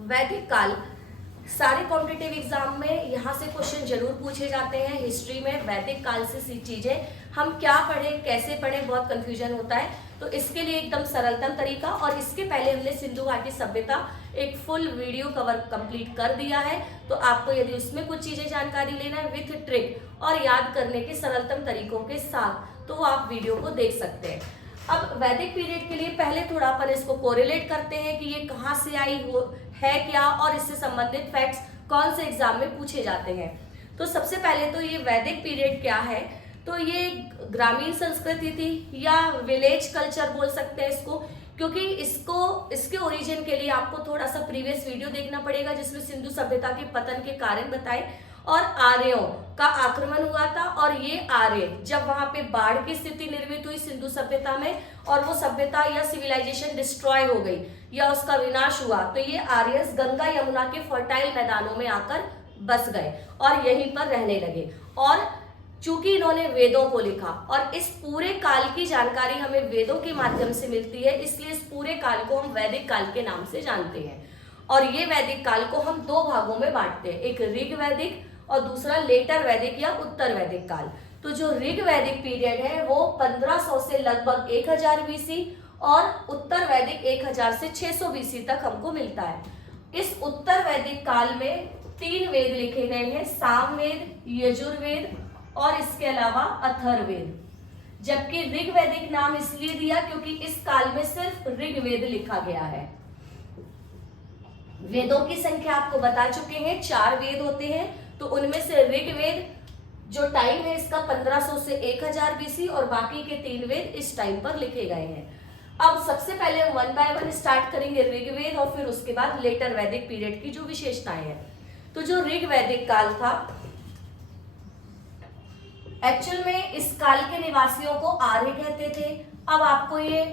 वैदिक काल सारे कॉम्पिटिटिव एग्जाम में यहाँ से क्वेश्चन जरूर पूछे जाते हैं। हिस्ट्री में वैदिक काल से चीजें हम क्या पढ़ें, कैसे पढ़ें, बहुत कंफ्यूजन होता है। तो इसके लिए एकदम सरलतम तरीका, और इसके पहले हमने सिंधु घाटी सभ्यता एक फुल वीडियो कवर कंप्लीट कर दिया है। तो आपको यदि उसमें कुछ चीजें जानकारी लेना है विथ ट्रिक और याद करने के सरलतम तरीकों के साथ, तो आप वीडियो को देख सकते हैं। अब वैदिक पीरियड के लिए पहले थोड़ा अपन इसको कोरिलेट करते हैं कि ये कहाँ से आई है क्या, और इससे संबंधित फैक्ट्स कौन से एग्जाम में पूछे जाते हैं। तो सबसे पहले तो ये वैदिक पीरियड क्या है, तो ये ग्रामीण संस्कृति थी या विलेज कल्चर बोल सकते हैं इसको, क्योंकि इसके ओरिजिन के लिए आपको थोड़ा सा प्रीवियस वीडियो देखना पड़ेगा जिसमें सिंधु सभ्यता के पतन के कारण बताए और आर्यों का आक्रमण हुआ था। और ये आर्य जब वहां पे बाढ़ की स्थिति निर्मित हुई सिंधु सभ्यता में और वो सभ्यता या सिविलाइजेशन डिस्ट्रॉय हो गई या उसका विनाश हुआ, तो ये आर्यस गंगा यमुना के फर्टाइल मैदानों में आकर बस गए और यहीं पर रहने लगे। और चूंकि इन्होंने वेदों को लिखा और इस पूरे काल की जानकारी हमें वेदों के माध्यम से मिलती है, इसलिए इस पूरे काल को हम वैदिक काल के नाम से जानते हैं। और ये वैदिक काल को हम दो भागों में बांटते हैं, एक ऋग वैदिक और दूसरा लेटर वैदिक या उत्तर वैदिक काल। तो जो ऋग वैदिक पीरियड है वो 1500 से लगभग 1000 बीसी और उत्तर वैदिक 1000 से 600 बीसी तक हमको मिलता है। इस उत्तर वैदिक काल में 3 वेद लिखे गए हैं, सामवेद, यजुर्वेद और इसके अलावा अथर्ववेद। जबकि ऋग वैदिक नाम इसलिए दिया क्योंकि इस काल में सिर्फ ऋग्वेद लिखा गया है। वेदों की संख्या आपको बता चुके हैं, 4 वेद होते हैं। तो उनमें से ऋग्वेद जो टाइम है इसका 1500 से 1000 बीसी और बाकी के 3 वेद इस टाइम पर लिखे गए हैं। अब सबसे पहले हम 1 बाय 1 स्टार्ट करेंगे ऋग्वेद और फिर उसके बाद लेटर वैदिक पीरियड की जो विशेषताएं हैं। तो जो ऋग वैदिक काल था, एक्चुअल में इस काल के निवासियों को आर्य कहते थे। अब आपको ये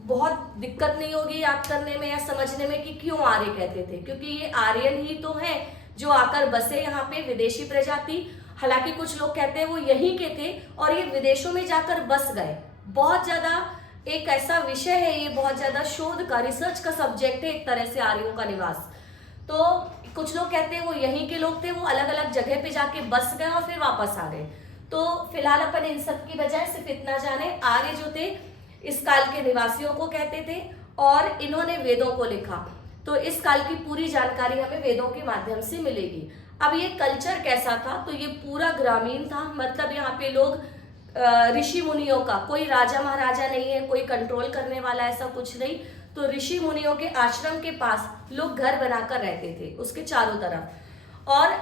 बहुत दिक्कत नहीं होगी याद करने में या समझने में कि क्यों आर्य कहते थे, क्योंकि ये आर्यन ही तो हैं जो आकर बसे यहाँ पे, विदेशी प्रजाति। हालांकि कुछ लोग कहते हैं वो यहीं के थे और ये विदेशों में जाकर बस गए। बहुत ज्यादा एक ऐसा विषय है, ये बहुत ज्यादा शोध का, रिसर्च का सब्जेक्ट है एक तरह से आर्यों का निवास। तो कुछ लोग कहते हैं वो यहीं के लोग थे, वो अलग अलग जगह पे जाके बस गए और फिर वापस आ गए। तो फिलहाल अपन इन सब की बजाय सिर्फ इतना जाने, आर्य जो थे इस काल के निवासियों को कहते थे और इन्होंने वेदों को लिखा। तो इस काल की पूरी जानकारी हमें वेदों के माध्यम से मिलेगी। अब ये कल्चर कैसा था, तो ये पूरा ग्रामीण था, मतलब यहाँ पे लोग ऋषि मुनियों का, कोई राजा महाराजा नहीं है, कोई कंट्रोल करने वाला ऐसा कुछ नहीं। तो ऋषि मुनियों के आश्रम के पास लोग घर बनाकर रहते थे उसके चारों तरफ। और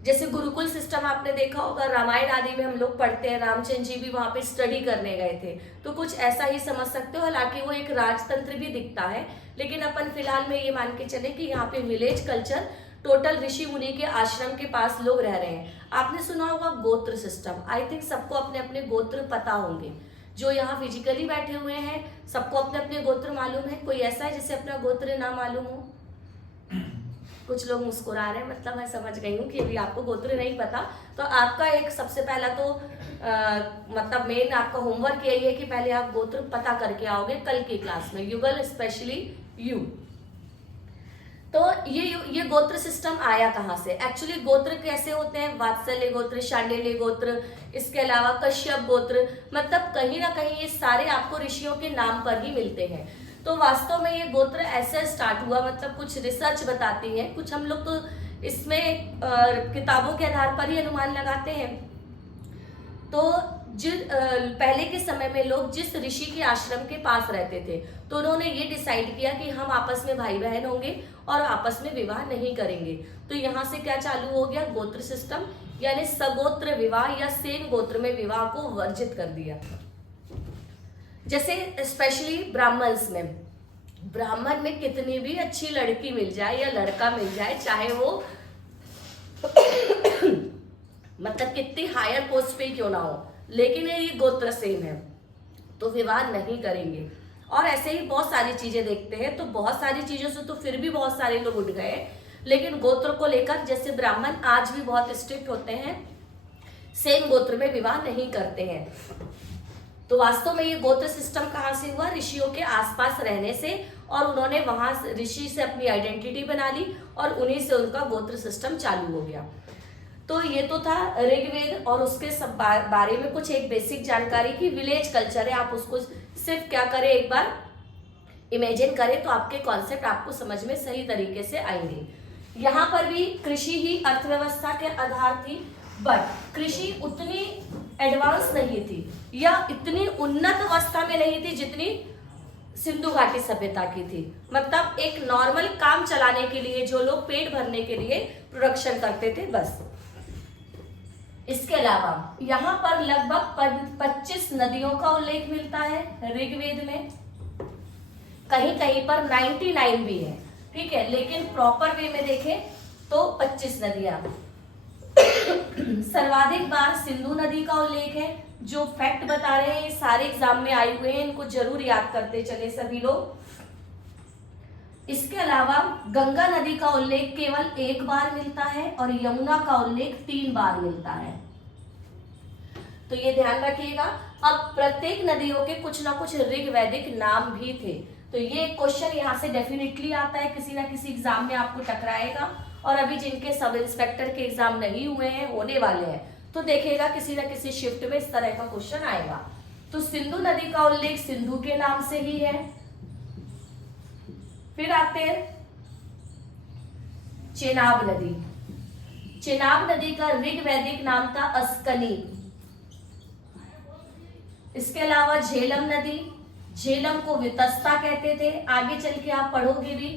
जैसे गुरुकुल सिस्टम आपने देखा होगा, रामायण आदि में हम लोग पढ़ते हैं, रामचंद्र जी भी वहां पे स्टडी करने गए थे, तो कुछ ऐसा ही समझ सकते हो। हालांकि वो एक राजतंत्र भी दिखता है, लेकिन अपन फिलहाल में ये मान के चले कि यहाँ पे विलेज कल्चर, टोटल ऋषि मुनि के आश्रम के पास लोग रह रहे हैं। आपने सुना होगा गोत्र सिस्टम, आई थिंक सबको अपने अपने गोत्र पता होंगे। जो यहाँ फिजिकली बैठे हुए हैं सबको अपने अपने गोत्र मालूम है। कोई ऐसा है जिसे अपना गोत्र ना मालूम हो? कुछ लोग मुस्कुरा रहे हैं, मतलब मैं समझ गई हूँ कि अभी आपको गोत्र नहीं पता। तो आपका एक सबसे पहला तो मतलब मेन आपका होमवर्क यही है कि पहले आप गोत्र पता करके आओगे कल की क्लास में, युगल स्पेशली यू। तो ये गोत्र सिस्टम आया कहाँ से? एक्चुअली गोत्र कैसे होते हैं? वात्सल्य गोत्र, शांडिल्य गोत्र, इसके अलावा कश्यप गोत्र, मतलब कहीं ना कहीं ये सारे आपको ऋषियों के नाम पर ही मिलते हैं। तो वास्तव में ये गोत्र ऐसे स्टार्ट हुआ, मतलब कुछ रिसर्च बताती है, कुछ हम लोग तो इसमें किताबों के आधार पर ही अनुमान लगाते हैं। तो पहले के समय में लोग जिस ऋषि के आश्रम के पास रहते थे, तो उन्होंने ये डिसाइड किया कि हम आपस में भाई बहन होंगे और आपस में विवाह नहीं करेंगे। तो यहाँ से क्या चालू हो गया? गोत्र सिस्टम, यानी सगोत्र विवाह या सेम गोत्र में विवाह को वर्जित कर दिया। जैसे स्पेशली ब्राह्मण्स में, ब्राह्मण में कितनी भी अच्छी लड़की मिल जाए या लड़का मिल जाए, चाहे वो मतलब कितनी हायर पोस्ट पे क्यों ना हो, लेकिन ये गोत्र सेम है तो विवाह नहीं करेंगे। और ऐसे ही बहुत सारी चीजें देखते हैं। तो बहुत सारी चीजों से तो फिर भी बहुत सारे लोग उठ गए, लेकिन गोत्र को लेकर जैसे ब्राह्मण आज भी बहुत स्ट्रिक्ट होते हैं, सेम गोत्र में विवाह नहीं करते हैं। तो वास्तव में ये गोत्र सिस्टम कहाँ से हुआ? ऋषियों के आसपास रहने से और उन्होंने वहां ऋषि से अपनी आइडेंटिटी बना ली और उन्हीं से उनका गोत्र सिस्टम चालू हो गया। तो ये तो था ऋग्वेद और उसके सब बारे में कुछ एक बेसिक जानकारी की विलेज कल्चर है। आप उसको सिर्फ क्या करें, एक बार इमेजिन करें तो आपके कॉन्सेप्ट आपको समझ में सही तरीके से आएंगे। यहाँ पर भी कृषि ही अर्थव्यवस्था के आधार थी, बट कृषि उतनी एडवांस नहीं थी या इतनी उन्नत अवस्था में नहीं थी जितनी सिंधु घाटी सभ्यता की थी। मतलब एक नॉर्मल काम चलाने के लिए जो लोग पेट भरने के लिए प्रोडक्शन करते थे, बस। इसके अलावा यहाँ पर लगभग 25 नदियों का उल्लेख मिलता है ऋग्वेद में, कहीं कहीं पर 99 भी है, ठीक है, लेकिन प्रॉपर वे में देखें तो 25 नदियां। सर्वाधिक बार सिंधु नदी का उल्लेख है। जो फैक्ट बता रहे हैं ये सारे एग्जाम में आए हुए हैं, इनको जरूर याद करते चले सभी लोग। इसके अलावा गंगा नदी का उल्लेख केवल एक बार मिलता है और यमुना का उल्लेख 3 बार मिलता है, तो ये ध्यान रखिएगा। अब प्रत्येक नदियों के कुछ ना कुछ ऋग्वैदिक नाम भी थे, तो ये क्वेश्चन यहाँ से डेफिनेटली आता है, किसी ना किसी एग्जाम में आपको टकराएगा। और अभी जिनके सब इंस्पेक्टर के एग्जाम नहीं हुए हैं, होने वाले हैं, तो देखेगा किसी ना किसी शिफ्ट में इस तरह का क्वेश्चन आएगा। तो सिंधु नदी का उल्लेख सिंधु के नाम से ही है। फिर आते हैं चेनाब नदी। चेनाब नदी का ऋग्वैदिक नाम था अस्कनी। इसके अलावा झेलम नदी, झेलम को वितस्ता कहते थे, आगे चल के आप पढ़ोगे भी,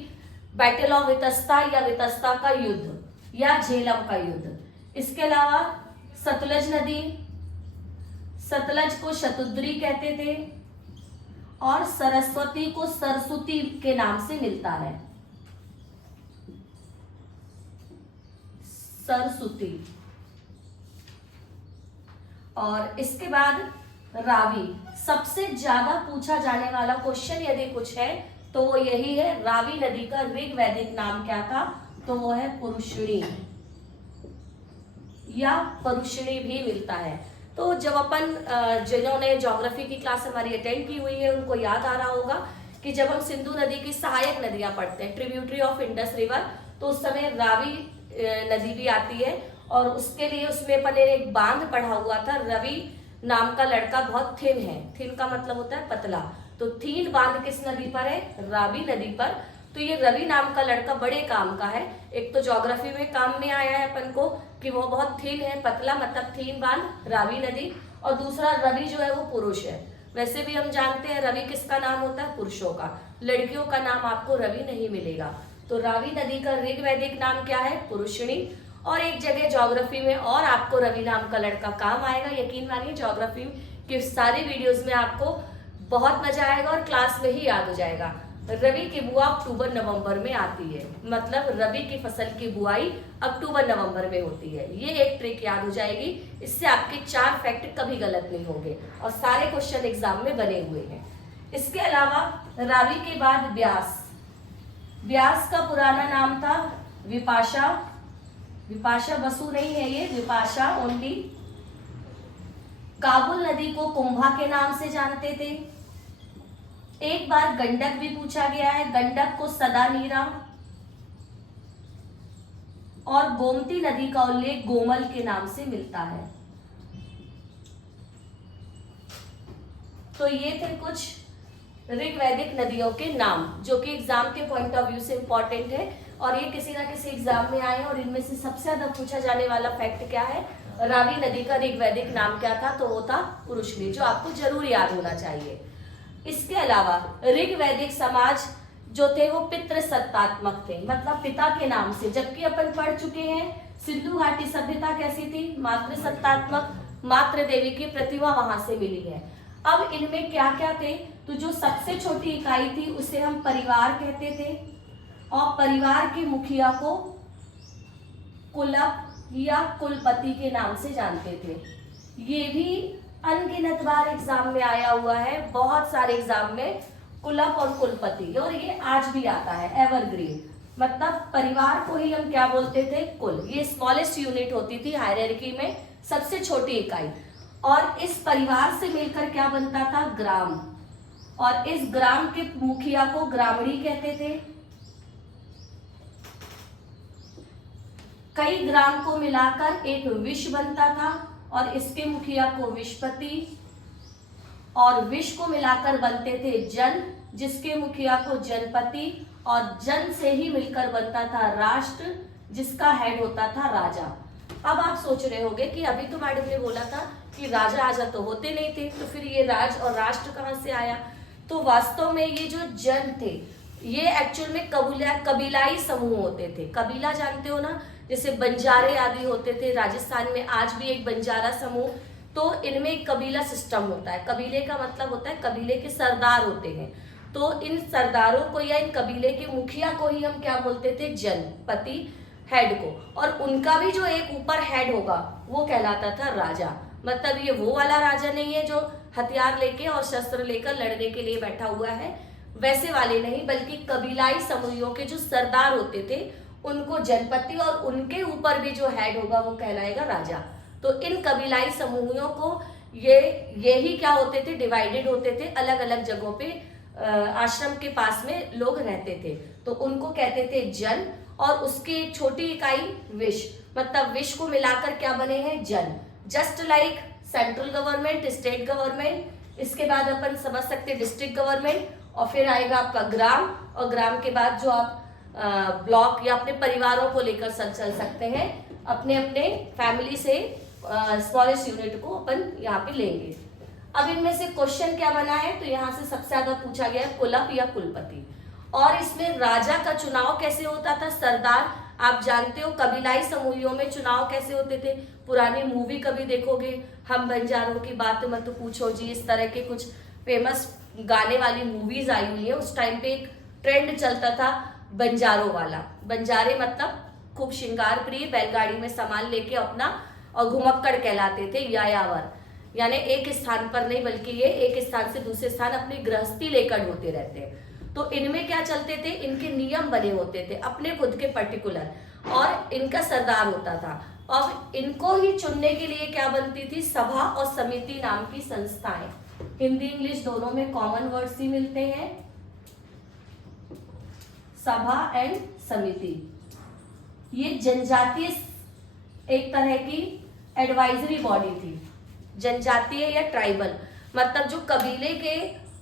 बैटल ऑफ वितस्ता या वितस्ता का युद्ध या झेलम का युद्ध। इसके अलावा सतलज नदी, सतलज को शतुद्री कहते थे और सरस्वती को सरस्वती के नाम से मिलता है, सरस्वती। और इसके बाद रावी, सबसे ज्यादा पूछा जाने वाला क्वेश्चन यदि कुछ है तो वो यही है, रावी नदी का ऋग्वैदिक नाम क्या था, तो वो है पुरुषिणी या परुषिणी भी मिलता है। तो जब अपन जिन्होंने ज्योग्राफी की क्लास हमारी अटेंड की हुई है उनको याद आ रहा होगा कि जब हम सिंधु नदी की सहायक नदियां पढ़ते हैं, ट्रिब्यूटरी ऑफ इंडस रिवर, तो उस समय रावी नदी भी आती है और उसके लिए उसमें अपन ने एक बांध पढ़ा हुआ था। रवि नाम का लड़का बहुत थिन है, थिन का मतलब होता है पतला, तो थीन बांध किस नदी पर है, रावी नदी पर। तो ये रवि नाम का लड़का बड़े काम का है। एक तो ज्योग्राफी में काम में आया है अपन को कि वो बहुत थिन है, पतला, मतलब थीन बांध रावी नदी, और दूसरा रवि जो है वो पुरुष है। वैसे भी हम जानते हैं रवि किसका नाम होता है, पुरुषों का, लड़कियों का नाम आपको रवि नहीं मिलेगा। तो रावी नदी का ऋग्वैदिक नाम क्या है, पुरुषिणी। और एक जगह ज्योग्राफी में और आपको रवि नाम का लड़का काम आएगा, यकीन मानिए ज्योग्राफी के सारे वीडियोस में आपको बहुत मजा आएगा और क्लास में ही याद हो जाएगा। रबी की बुआ अक्टूबर नवंबर में आती है, मतलब रबी की फसल की बुआई अक्टूबर नवंबर में होती है। ये एक ट्रिक याद हो जाएगी, इससे आपके 4 फैक्ट कभी गलत नहीं होंगे और सारे क्वेश्चन एग्जाम में बने हुए हैं। इसके अलावा रावी के बाद व्यास, व्यास का पुराना नाम था विपाशा, विपाशा बसु नहीं है ये, विपाशा ओनली। काबुल नदी को कुंभा के नाम से जानते थे। एक बार गंडक भी पूछा गया है, गंडक को सदानीरा। और गोमती नदी का उल्लेख गोमल के नाम से मिलता है। तो ये थे कुछ ऋग्वैदिक नदियों के नाम जो कि एग्जाम के पॉइंट ऑफ व्यू से इंपॉर्टेंट है और ये किसी ना किसी एग्जाम में आए। और इनमें से सबसे ज्यादा पूछा जाने वाला फैक्ट क्या है, रावी नदी का ऋग्वैदिक नाम क्या था, तो वो था पुरुषनी, जो आपको जरूर याद होना चाहिए। इसके अलावा ऋग्वैदिक समाज जो थे वो पितृ सत्तात्मक थे, मतलब पिता के नाम से, जबकि अपन पढ़ चुके हैं सिंधु घाटी सभ्यता कैसी थी, मातृ सत्तात्मक, मातृ देवी की प्रतिमा वहां से मिली है। अब इनमें क्या क्या थे, तो जो सबसे छोटी इकाई थी उसे हम परिवार कहते थे और परिवार के मुखिया को कुलप या कुलपति के नाम से जानते थे। ये भी अनगिनत बार एग्जाम में आया हुआ है, बहुत सारे एग्जाम में कुलप और कुलपति, और ये आज भी आता है एवरग्रीन। मतलब परिवार को ही हम क्या बोलते थे, कुल। ये स्मॉलेस्ट यूनिट होती थी हायरार्की में, सबसे छोटी इकाई। और इस परिवार से मिलकर क्या बनता था, ग्राम। और इस ग्राम के मुखिया को ग्रामणी कहते थे। कई ग्राम को मिलाकर एक विश बनता था और इसके मुखिया को विशपति, और विश को मिलाकर बनते थे जन, जिसके मुखिया को जनपति, और जन से ही मिलकर बनता था राष्ट्र, जिसका हेड होता था राजा। अब आप सोच रहे होंगे कि अभी तो मैडम ने बोला था कि राजा राजा तो होते नहीं थे, तो फिर ये राज और राष्ट्र कहाँ से आया? तो वास्तव में ये जो जन थे ये एक्चुअल में कबीलाई समूह होते थे। कबीला जानते हो ना, जैसे बंजारे आदि होते थे राजस्थान में, आज भी एक बंजारा समूह, तो इनमें एक कबीला सिस्टम होता है। कबीले का मतलब होता है कबीले के सरदार होते हैं, तो इन सरदारों को या इन कबीले के मुखिया को ही हम क्या बोलते थे? जनपति, हेड को। और उनका भी जो एक ऊपर हेड होगा वो कहलाता था राजा। मतलब ये वो वाला राजा नहीं है जो हथियार लेके और शस्त्र लेकर लड़ने के लिए बैठा हुआ है, वैसे वाले नहीं, बल्कि कबीलाई समूहों के जो सरदार होते थे उनको जनपति, और उनके ऊपर भी जो हेड होगा वो कहलाएगा राजा। तो इन कबीलाई समूहों को ये ही क्या होते थे? डिवाइडेड होते थे, अलग अलग जगहों पे आश्रम के पास में लोग रहते थे, तो उनको कहते थे जन। और उसकी एक छोटी इकाई विश, मतलब विश को मिलाकर क्या बने हैं? जन। Just like central government, state government, इसके बाद अपन समझ सकते हैं डिस्ट्रिक्ट गवर्नमेंट, और फिर आएगा आपका ग्राम, और ग्राम के बाद जो आप ब्लॉक या अपने परिवारों को लेकर चल सकते हैं, अपने अपने फैमिली से स्मॉलेस्ट यूनिट को अपन यहाँ पे लेंगे। अब इनमें से क्वेश्चन क्या बना है? तो यहाँ से सबसे ज्यादा पूछा गया है कुलप या कुलपति। और इसमें राजा का चुनाव कैसे होता था? सरदार, आप जानते हो कबीलाई समूहों में चुनाव कैसे होते थे? पुरानी मूवी कभी देखोगे, हम बंजारों की बात मत पूछो जी, इस तरह के कुछ फेमस गाने वाली मूवीज आई हुई है। उस टाइम पे एक ट्रेंड चलता था बंजारों वाला। बंजारे मतलब खूब श्रृंगार प्रिय, बैलगाड़ी में सामान लेके अपना, और घुमक्कड़ कहलाते थे, यायावर, यानी एक स्थान पर नहीं बल्कि ये एक स्थान से दूसरे स्थान अपनी गृहस्थी लेकर होते रहते हैं। तो इनमें क्या चलते थे? इनके नियम बने होते थे अपने खुद के पर्टिकुलर, और इनका सरदार होता था। और इनको ही चुनने के लिए क्या बनती थी? सभा और समिति नाम की संस्थाएं। हिंदी इंग्लिश दोनों में कॉमन वर्ड्स ही मिलते हैं, सभा एंड समिति। ये जनजातीय एक तरह की एडवाइजरी बॉडी थी, जनजातीय या ट्राइबल, मतलब जो कबीले के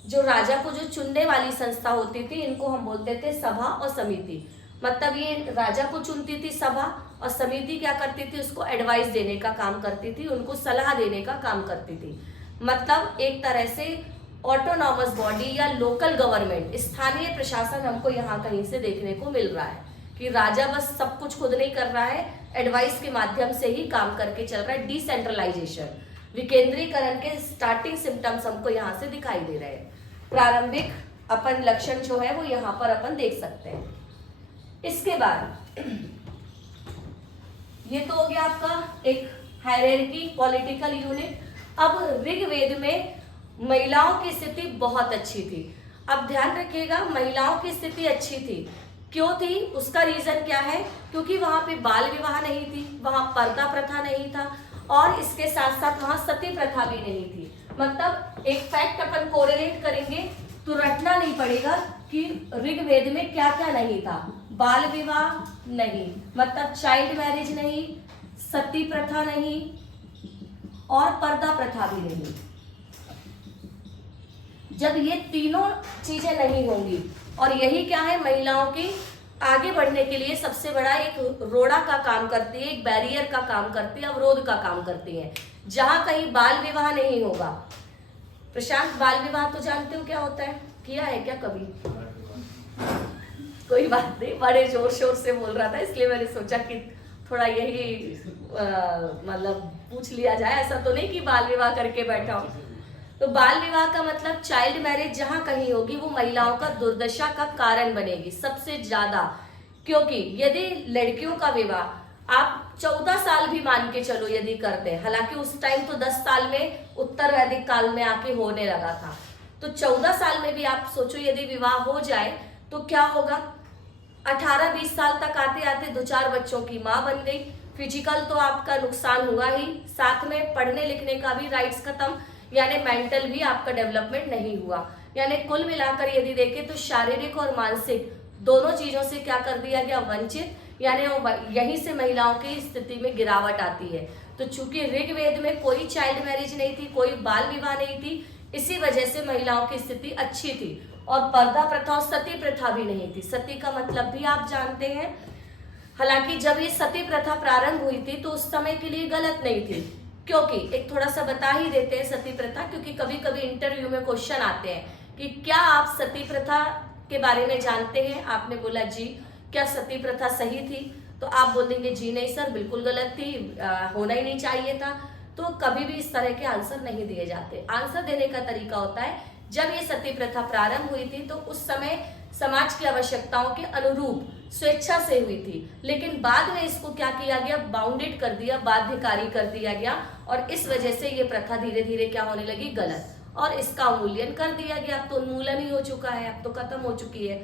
जो राजा को जो चुनने वाली संस्था होती थी, इनको हम बोलते थे सभा और समिति। मतलब ये राजा को चुनती थी सभा, और समिति क्या करती थी? उसको एडवाइस देने का काम करती थी, उनको सलाह देने का काम करती थी। मतलब एक तरह से ऑटोनॉमस बॉडी या लोकल गवर्नमेंट, स्थानीय प्रशासन हमको यहाँ कहीं से देखने को मिल रहा है कि राजा बस सब कुछ खुद नहीं कर रहा है, एडवाइस के माध्यम से ही काम करके चल रहा है। डिसेंट्रलाइजेशन, विकेंद्रीकरण के स्टार्टिंग सिम्टम्स हमको यहाँ से दिखाई दे रहे हैं। प्रारंभिक अपन लक्षण जो है वो यहाँ पर अपन देख सकते हैं। इसके बाद ये तो हो गया आपका एक हायरार्की, पॉलिटिकल यूनिट। अब ऋग्वेद में महिलाओं की स्थिति बहुत अच्छी थी। अब ध्यान रखिएगा, महिलाओं की स्थिति अच्छी थी, क्यों थी? उसका रीजन क्या है? क्योंकि वहां पे बाल विवाह नहीं थी, वहां पर्दा प्रथा नहीं था, और इसके साथ साथ वहां सती प्रथा भी नहीं थी। मतलब एक फैक्ट अपन कोरिलेट करेंगे तो रटना नहीं पड़ेगा कि ऋग्वेद में क्या क्या नहीं था। बाल विवाह नहीं, मतलब चाइल्ड मैरिज नहीं, सती प्रथा नहीं, और पर्दा प्रथा भी नहीं। जब ये तीनों चीजें नहीं होंगी, और यही क्या है, महिलाओं की आगे बढ़ने के लिए सबसे बड़ा एक रोड़ा का काम करती है, एक बैरियर का काम करती है, अवरोध का काम करती है। जहां कहीं बाल विवाह नहीं होगा, प्रशांत बाल विवाह तो जानते हो क्या होता है? किया है क्या कभी? कोई बात नहीं, बड़े जोर शोर से बोल रहा था इसलिए मैंने सोचा कि थोड़ा यही मतलब पूछ लिया जाए। ऐसा तो नहीं कि बाल विवाह करके बैठा हूं। तो बाल विवाह का मतलब चाइल्ड मैरिज जहां कहीं होगी वो महिलाओं का दुर्दशा का कारण बनेगी सबसे ज्यादा। क्योंकि यदि लड़कियों का विवाह आप 14 साल भी मान के चलो यदि करते हैं, हालांकि उस टाइम तो 10 साल में उत्तर वैदिक काल में आके होने लगा था, तो 14 साल में भी आप सोचो यदि विवाह हो जाए तो क्या होगा? 18-20 साल तक आते आते 2-4 बच्चों की माँ बन गई। फिजिकल तो आपका नुकसान हुआ ही, साथ में पढ़ने लिखने का भी राइट्स खत्म, यानी मेंटल भी आपका डेवलपमेंट नहीं हुआ। यानी कुल मिलाकर यदि देखें तो शारीरिक और मानसिक दोनों चीजों से क्या कर दिया गया, वंचित, यानी यहीं से महिलाओं की स्थिति में गिरावट आती है। तो चूंकि ऋग्वेद में कोई चाइल्ड मैरिज नहीं थी, कोई बाल विवाह नहीं थी, इसी वजह से महिलाओं की स्थिति अच्छी थी। और पर्दा प्रथा और सती प्रथा भी नहीं थी। सती का मतलब भी आप जानते हैं। हालांकि जब ये सती प्रथा प्रारंभ हुई थी तो उस समय के लिए गलत नहीं थी, क्योंकि एक थोड़ा सा बता ही देते हैं सती प्रथा, क्योंकि कभी कभी इंटरव्यू में क्वेश्चन आते हैं कि क्या आप सती प्रथा के बारे में जानते हैं। आपने बोला जी, क्या सती प्रथा सही थी, तो आप बोल देंगे जी नहीं सर, बिल्कुल गलत थी, होना ही नहीं चाहिए था। तो कभी भी इस तरह के आंसर नहीं दिए जाते। आंसर देने का तरीका होता है, जब ये सती प्रथा प्रारंभ हुई थी तो उस समय समाज की आवश्यकताओं के अनुरूप स्वेच्छा से हुई थी, लेकिन बाद में इसको क्या किया गया, बाउंडेड कर दिया, बाध्यकारी कर दिया गया, और इस वजह से ये प्रथा धीरे धीरे क्या होने लगी, गलत, और इसका उन्मूलन कर दिया गया। अब तो उन्मूलन ही हो चुका है, अब तो खत्म हो चुकी है।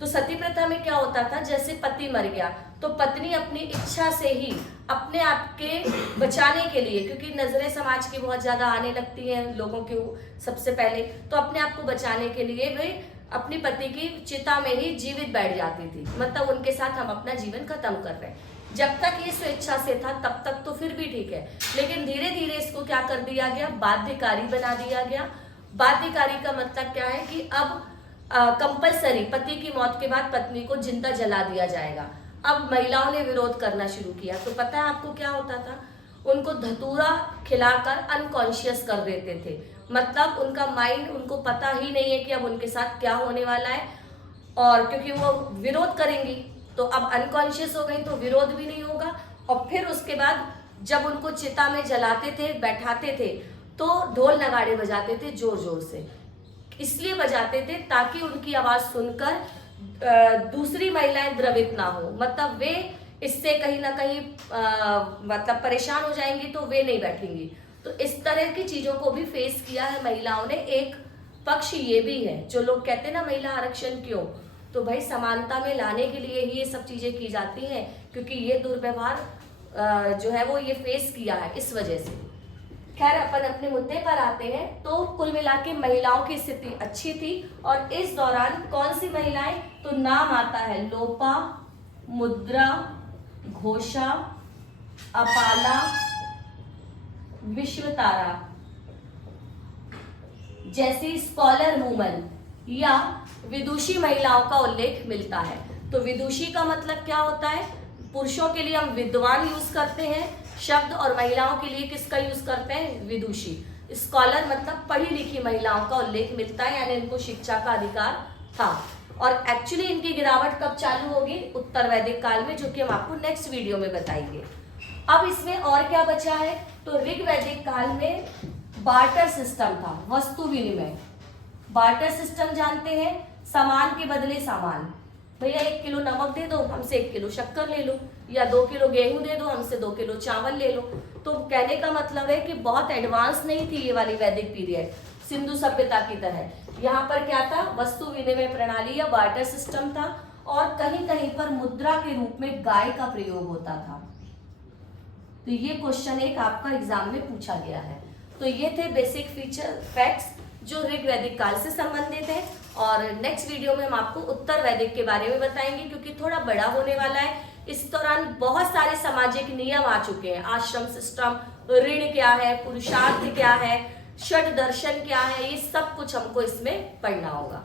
तो सती प्रथा में क्या होता था, जैसे पति मर गया तो पत्नी अपनी इच्छा से ही अपने आप के बचाने के लिए, क्योंकि नजरें समाज की बहुत ज्यादा आने लगती हैं लोगों के सबसे पहले, तो अपने आप को बचाने के लिए वे अपनी पति की चिता में ही जीवित बैठ जाती थी, मतलब उनके साथ हम अपना जीवन खत्म कर रहे हैं। जब तक ये स्वेच्छा से था तब तक तो फिर भी ठीक है, लेकिन धीरे धीरे इसको क्या कर दिया गया, बाध्यकारी बना दिया गया। बाध्यकारी का मतलब क्या है कि अब कंपलसरी पति की मौत के बाद पत्नी को जिंदा जला दिया जाएगा। अब महिलाओं ने विरोध करना शुरू किया, तो पता है आपको क्या होता था, उनको धतूरा खिलाकर अनकॉन्शियस कर देते थे, मतलब उनका माइंड, उनको पता ही नहीं है कि अब उनके साथ क्या होने वाला है, और क्योंकि वो विरोध करेंगी तो अब अनकॉन्शियस हो गई तो विरोध भी नहीं होगा। और फिर उसके बाद जब उनको चिता में जलाते थे, बैठाते थे, तो ढोल नगाड़े बजाते थे जोर जोर से, इसलिए बजाते थे ताकि उनकी आवाज सुनकर दूसरी महिलाएं द्रवित ना हो, मतलब वे इससे कहीं ना कहीं मतलब परेशान हो जाएंगी तो वे नहीं बैठेंगी। तो इस तरह की चीजों को भी फेस किया है महिलाओं ने। एक पक्ष ये भी है, जो लोग कहते हैं ना महिला आरक्षण क्यों, तो भाई समानता में लाने के लिए ही ये सब चीजें की जाती हैं, क्योंकि ये दुर्व्यवहार जो है वो ये फेस किया है इस वजह से। खैर अपन अपने मुद्दे पर आते हैं। तो कुल मिला के महिलाओं की स्थिति अच्छी थी, और इस दौरान कौन सी महिलाएं, तो नाम आता है लोपा, मुद्रा, घोषा, अपाला, विश्वतारा जैसी स्कॉलर वुमन या विदुषी महिलाओं का उल्लेख मिलता है। तो विदुषी का मतलब क्या होता है, पुरुषों के लिए हम विद्वान यूज करते हैं शब्द, और महिलाओं के लिए किसका यूज करते हैं, विदुषी। स्कॉलर मतलब पढ़ी लिखी महिलाओं का उल्लेख मिलता है, यानी इनको शिक्षा का अधिकार था। और एक्चुअली इनकी गिरावट कब चालू होगी, उत्तर वैदिक काल में, जो कि हम आपको नेक्स्ट वीडियो में बताएंगे। अब इसमें और क्या बचा है, तो ऋग वैदिक काल में बार्टर सिस्टम था, वस्तु विनिमय। बार्टर सिस्टम जानते हैं, सामान के बदले सामान, भैया 1 किलो नमक दे दो, हमसे 1 किलो शक्कर ले लो, या 2 किलो गेहूं दे दो, हमसे 2 किलो चावल ले लो। तो कहने का मतलब है कि बहुत एडवांस नहीं थी ये वाली वैदिक पीरियड, सिंधु सभ्यता की तरह। यहाँ पर क्या था, वस्तु विनिमय प्रणाली या बार्टर सिस्टम था, और कहीं कहीं पर मुद्रा के रूप में गाय का प्रयोग होता था। तो ये क्वेश्चन एक आपका एग्जाम में पूछा गया है। तो ये थे बेसिक फीचर फैक्ट्स जो ऋग वैदिक काल से संबंधित है, और नेक्स्ट वीडियो में हम आपको उत्तर वैदिक के बारे में बताएंगे, क्योंकि थोड़ा बड़ा होने वाला है। इस दौरान बहुत सारे सामाजिक नियम आ चुके हैं, आश्रम सिस्टम, ऋण क्या है, पुरुषार्थ क्या है, षड दर्शन क्या है, ये सब कुछ हमको इसमें पढ़ना होगा।